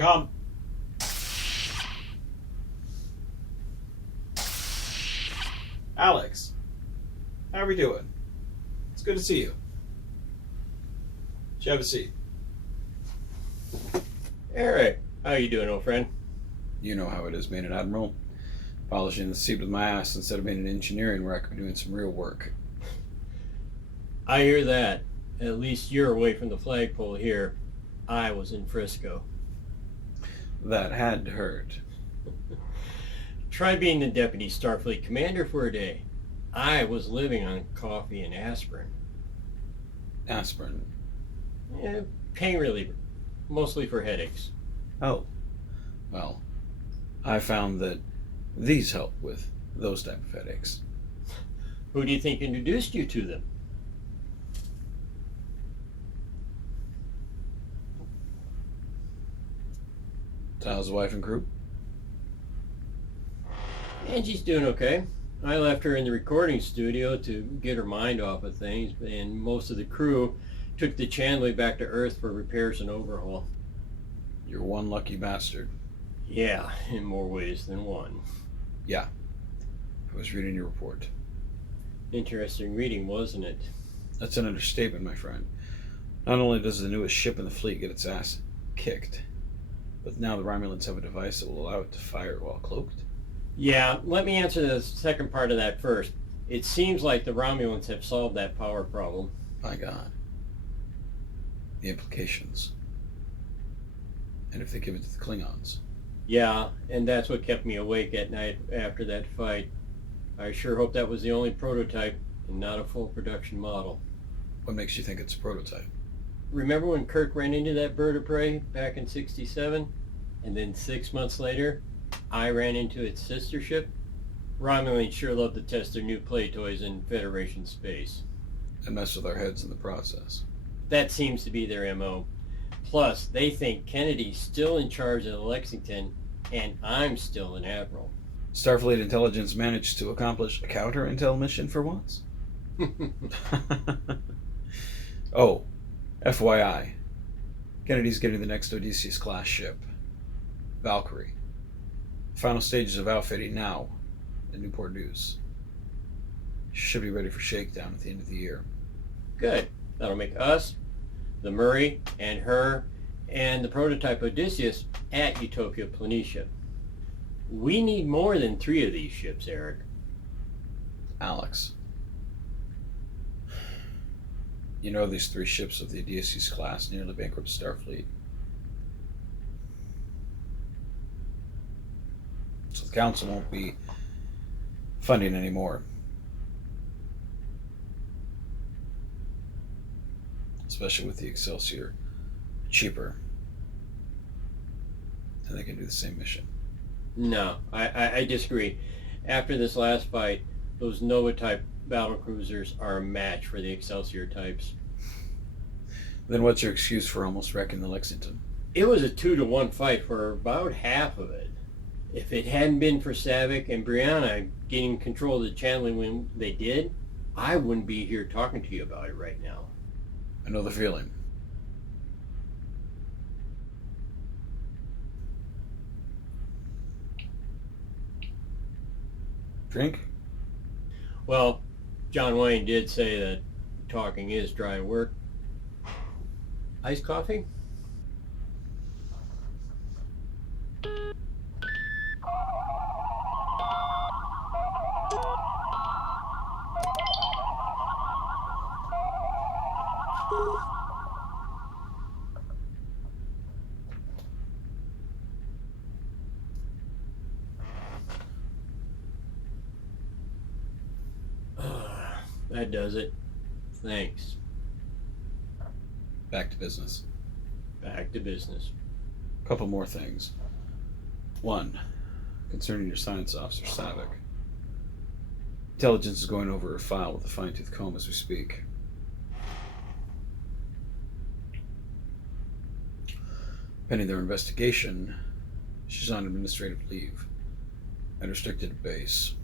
Come. Alex, how are we doing? It's good to see you. Have a seat. Eric, how you doing, old friend? You know how it is being an admiral. Polishing the seat with my ass instead of being in engineering where I could be doing some real work. I hear that. At least you're away from the flagpole here. I was in Frisco. That had to hurt. Try being the deputy Starfleet commander for a day. I was living on coffee and aspirin. Aspirin? Pain reliever. Mostly for headaches. Oh. Well, I found that these help with those type of headaches. Who do you think introduced you to them? How's the wife and crew? Angie's doing okay. I left her in the recording studio to get her mind off of things, and most of the crew took the Chandler back to Earth for repairs and overhaul. You're one lucky bastard. Yeah, in more ways than one. Yeah. I was reading your report. Interesting reading, wasn't it? That's an understatement, my friend. Not only does the newest ship in the fleet get its ass kicked, but now the Romulans have a device that will allow it to fire while cloaked. Yeah, let me answer the second part of that first. It seems like the Romulans have solved that power problem. My God. The implications. And if they give it to the Klingons? Yeah, and that's what kept me awake at night after that fight. I sure hope that was the only prototype and not a full production model. What makes you think it's a prototype? Remember when Kirk ran into that bird of prey back in '67? And then 6 months later, I ran into its sister ship? Romulans sure love to test their new play toys in Federation space. And mess with our heads in the process. That seems to be their MO. Plus, they think Kennedy's still in charge of the Lexington, and I'm still an admiral. Starfleet intelligence managed to accomplish a counter-intel mission for once? Oh, FYI. Kennedy's getting the next Odysseus-class ship, Valkyrie. Final stages of outfitting now in Newport News. Should be ready for shakedown at the end of the year. Good. That'll make us, the Murray, and her, and the prototype Odysseus at Utopia Planitia. We need more than 3 of these ships, Eric. Alex. You know these 3 ships of the Odysseus class nearly bankrupt Starfleet. So the Council won't be funding anymore. Especially with the Excelsior cheaper. And they can do the same mission. No, I disagree. After this last fight, those Nova-type battlecruisers are a match for the Excelsior types. Then what's your excuse for almost wrecking the Lexington? It was a 2-to-1 fight for about half of it. If it hadn't been for Savick and Brianna getting control of the channeling when they did, I wouldn't be here talking to you about it right now. I know the feeling. Drink? Well, John Wayne did say that talking is dry work. Iced coffee? That does it. Thanks. Back to business. Back to business. A couple more things. One, concerning your science officer, Savick. Intelligence is going over her file with a fine-tooth comb as we speak. Pending their investigation, she's on administrative leave and restricted to base.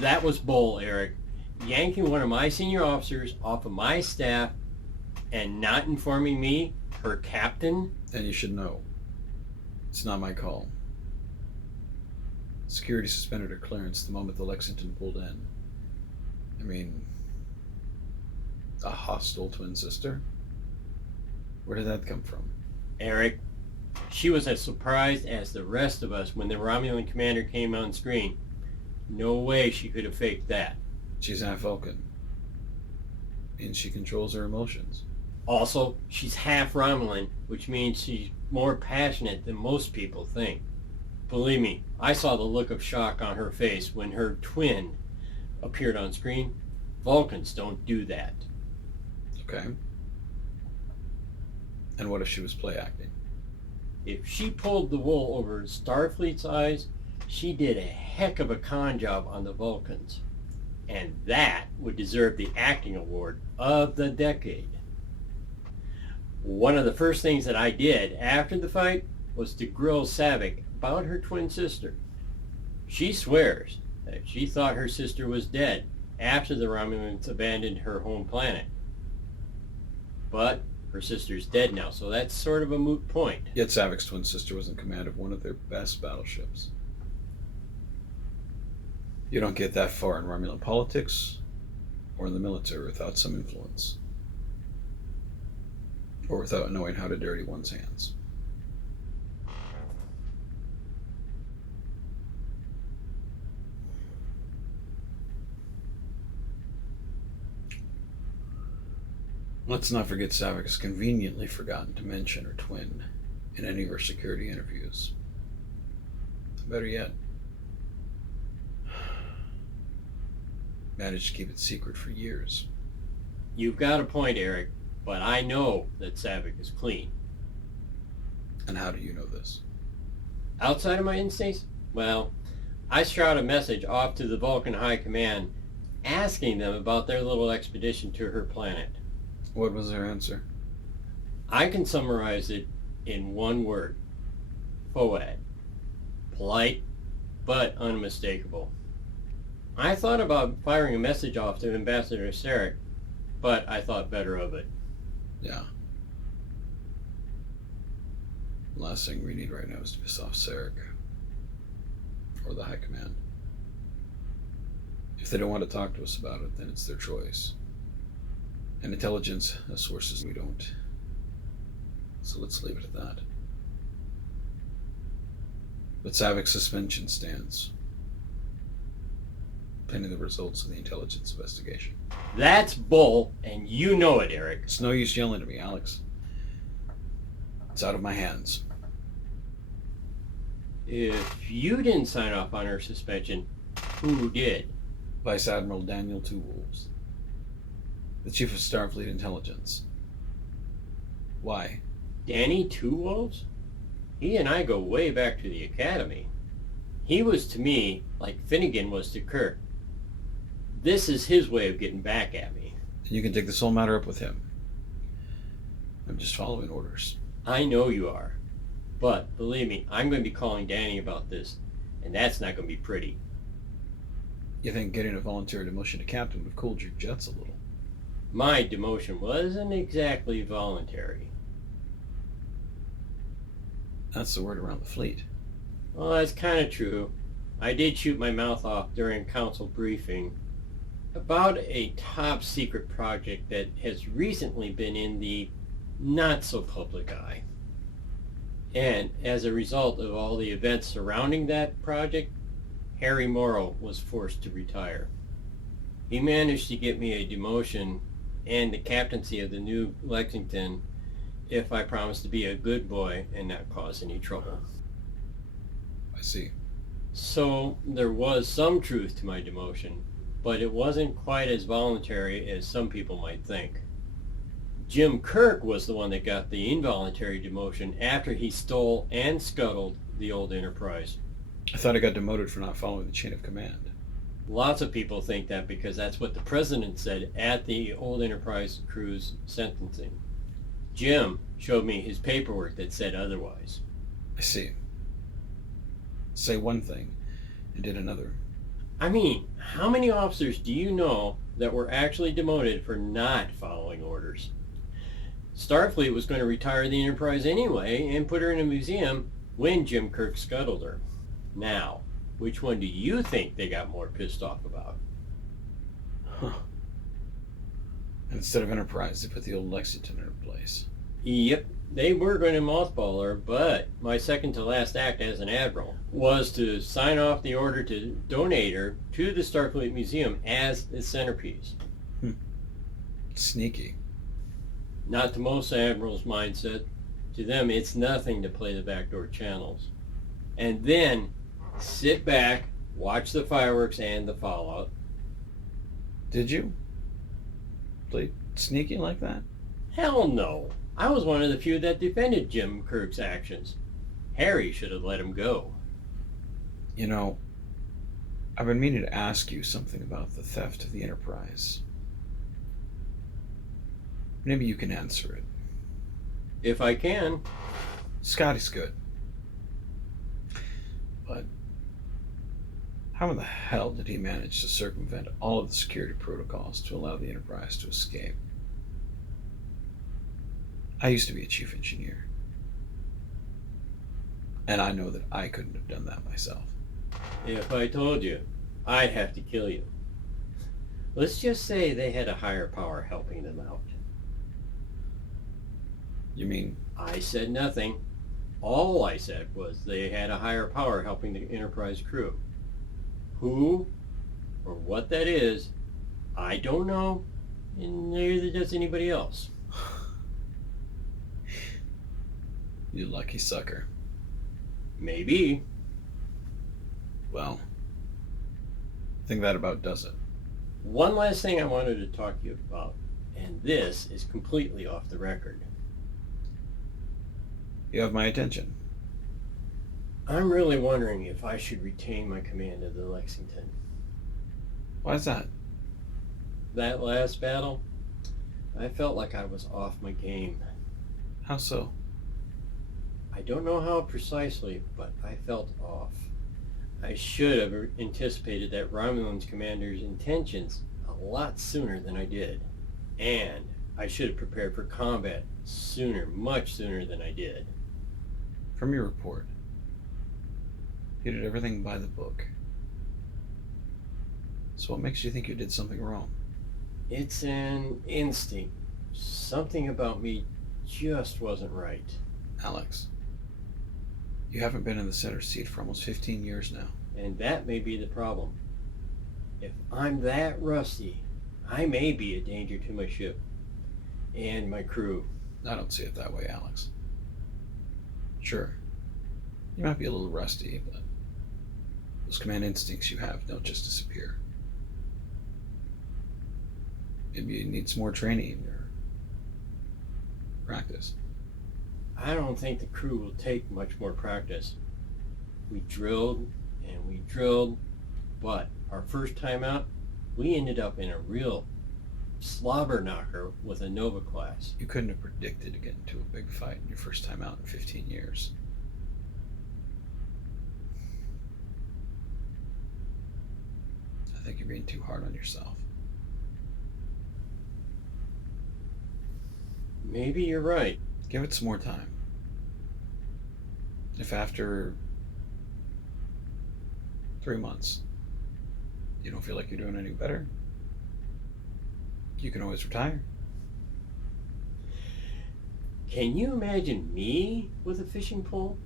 That was bull, Eric. Yanking one of my senior officers off of my staff and not informing me, her captain? And you should know. It's not my call. Security suspended her clearance the moment the Lexington pulled in. I mean, a hostile twin sister? Where did that come from? Eric, she was as surprised as the rest of us when the Romulan commander came on screen. No way she could have faked that. She's half Vulcan. And she controls her emotions. Also, she's half Romulan, which means she's more passionate than most people think. Believe me, I saw the look of shock on her face when her twin appeared on screen. Vulcans don't do that. Okay. And what if she was play acting? If she pulled the wool over Starfleet's eyes, she did a heck of a con job on the Vulcans. And that would deserve the acting award of the decade. One of the first things that I did after the fight was to grill Saavik about her twin sister. She swears that she thought her sister was dead after the Romulans abandoned her home planet. But her sister's dead now, so that's sort of a moot point. Yet Saavik's twin sister was in command of one of their best battleships. You don't get that far in Romulan politics or in the military without some influence. Or without knowing how to dirty one's hands. Let's not forget Saavik has conveniently forgotten to mention her twin in any of her security interviews. Better yet, managed to keep it secret for years. You've got a point, Eric, but I know that Saavik is clean. And how do you know this? Outside of my instincts? Well, I shot a message off to the Vulcan High Command asking them about their little expedition to her planet. What was their answer? I can summarize it in one word. FOAD. Polite, but unmistakable. I thought about firing a message off to Ambassador Sarek, but I thought better of it. Yeah. The last thing we need right now is to piss off Sarek. Or the High Command. If they don't want to talk to us about it, then it's their choice. And intelligence has sources we don't. So let's leave it at that. But Saavik's suspension stands, pending the results of the intelligence investigation. That's bull, and you know it, Eric. It's no use yelling at me, Alex. It's out of my hands. If you didn't sign off on her suspension, who did? Vice Admiral Daniel Two Wolves, the Chief of Starfleet Intelligence. Why? Danny Two Wolves? He and I go way back to the Academy. He was to me like Finnegan was to Kirk. This is his way of getting back at me. You can take this whole matter up with him. I'm just following orders. I know you are. But believe me, I'm going to be calling Danny about this, and that's not going to be pretty. You think getting a voluntary demotion to captain would have cooled your jets a little? My demotion wasn't exactly voluntary. That's the word around the fleet. Well, that's kind of true. I did shoot my mouth off during a council briefing about a top secret project that has recently been in the not so public eye. And as a result of all the events surrounding that project, Harry Morrow was forced to retire. He managed to get me a demotion and the captaincy of the new Lexington if I promised to be a good boy and not cause any trouble. I see. So there was some truth to my demotion, but it wasn't quite as voluntary as some people might think. Jim Kirk was the one that got the involuntary demotion after he stole and scuttled the old Enterprise. I thought I got demoted for not following the chain of command. Lots of people think that because that's what the president said at the old Enterprise crew's sentencing. Jim showed me his paperwork that said otherwise. I see. Say one thing and did another. I mean, how many officers do you know that were actually demoted for not following orders? Starfleet was going to retire the Enterprise anyway and put her in a museum, when Jim Kirk scuttled her. Now, which one do you think they got more pissed off about? Huh. And instead of Enterprise, they put the old Lexington in her place. Yep, they were going to mothball her, but my second to last act as an admiral was to sign off the order to donate her to the Starfleet Museum as its centerpiece. Sneaky. Not to most admirals' mindset. To them, it's nothing to play the backdoor channels. And then sit back, watch the fireworks and the fallout. Did you? Play sneaky like that? Hell no. I was one of the few that defended Jim Kirk's actions. Harry should have let him go. You know, I've been meaning to ask you something about the theft of the Enterprise. Maybe you can answer it. If I can. Scotty's good. But how in the hell did he manage to circumvent all of the security protocols to allow the Enterprise to escape? I used to be a chief engineer, and I know that I couldn't have done that myself. If I told you, I'd have to kill you. Let's just say they had a higher power helping them out. You mean? I said nothing. All I said was they had a higher power helping the Enterprise crew. Who or what that is, I don't know, and neither does anybody else. You lucky sucker. Maybe. Well, I think that about does it. One last thing I wanted to talk to you about, and this is completely off the record. You have my attention. I'm really wondering if I should retain my command of the Lexington. Why is that? That last battle, I felt like I was off my game. How so? I don't know how precisely, but I felt off. I should have anticipated that Romulan's commander's intentions a lot sooner than I did. And I should have prepared for combat sooner, much sooner than I did. From your report, you did everything by the book. So what makes you think you did something wrong? It's an instinct. Something about me just wasn't right. Alex, you haven't been in the center seat for almost 15 years now. And that may be the problem. If I'm that rusty, I may be a danger to my ship and my crew. I don't see it that way, Alex. Sure, you might be a little rusty, but those command instincts you have don't just disappear. Maybe it needs more training or practice. I don't think the crew will take much more practice. We drilled and we drilled, but our first time out, we ended up in a real slobber knocker with a Nova class. You couldn't have predicted to get into a big fight in your first time out in 15 years. I think you're being too hard on yourself. Maybe you're right. Give it some more time. If after 3 months you don't feel like you're doing any better, you can always retire. Can you imagine me with a fishing pole?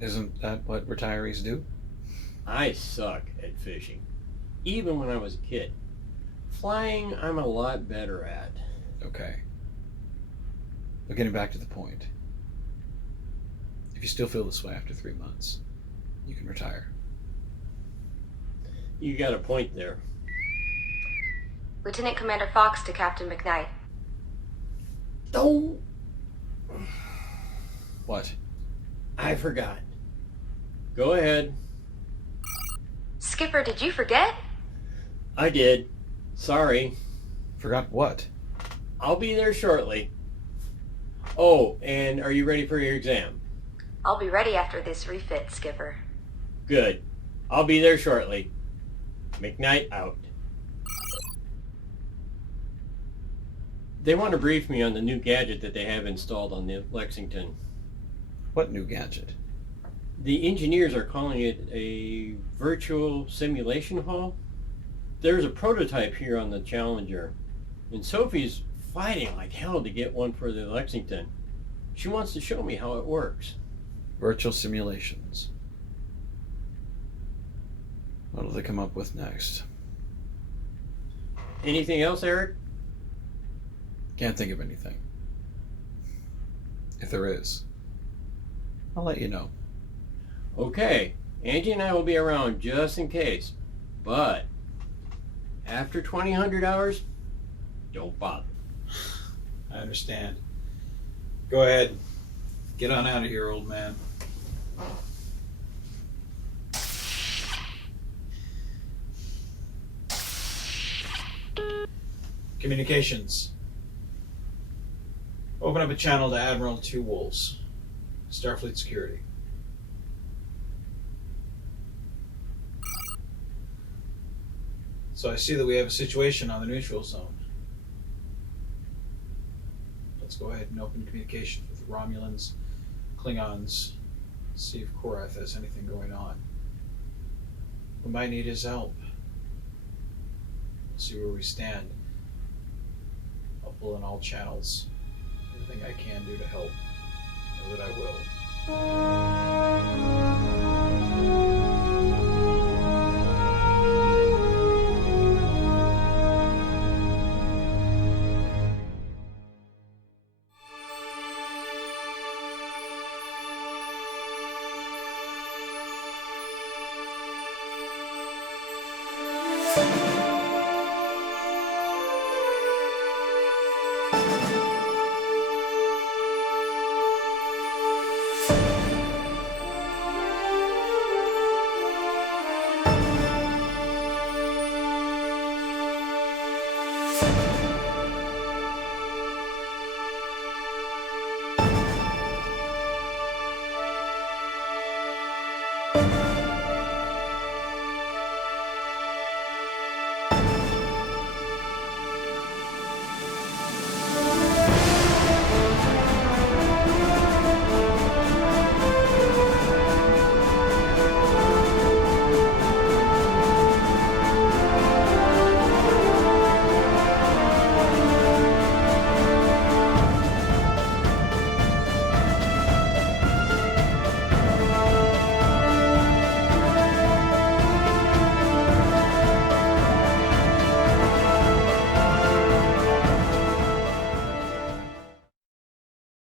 Isn't that what retirees do? I suck at fishing, even when I was a kid. Flying, I'm a lot better at. Okay. But getting back to the point, if you still feel this way after 3 months, you can retire. You got a point there. Lieutenant Commander Fox to Captain McKnight. Oh! What? I forgot. Go ahead. Skipper, did you forget? I did. Sorry. Forgot what? I'll be there shortly. Oh, and are you ready for your exam? I'll be ready after this refit, Skipper. Good. I'll be there shortly. McKnight out. They want to brief me on the new gadget that they have installed on the Lexington. What new gadget? The engineers are calling it a virtual simulation hall. There's a prototype here on the Challenger, and Sophie's fighting like hell to get one for the Lexington. She wants to show me how it works. Virtual simulations. What will they come up with next? Anything else, Eric? Can't think of anything. If there is, I'll let you know. Okay, Angie and I will be around just in case, but after 2000 hours, don't bother. I understand. Go ahead. Get on out of here, old man. Communications. Open up a channel to Admiral Two Wolves, Starfleet Security. So I see that we have a situation on the neutral zone. Let's go ahead and open communication with the Romulans, Klingons, see if Korath has anything going on. We might need his help. We'll see where we stand. I'll pull in all channels. Everything I can do to help. Know that I will.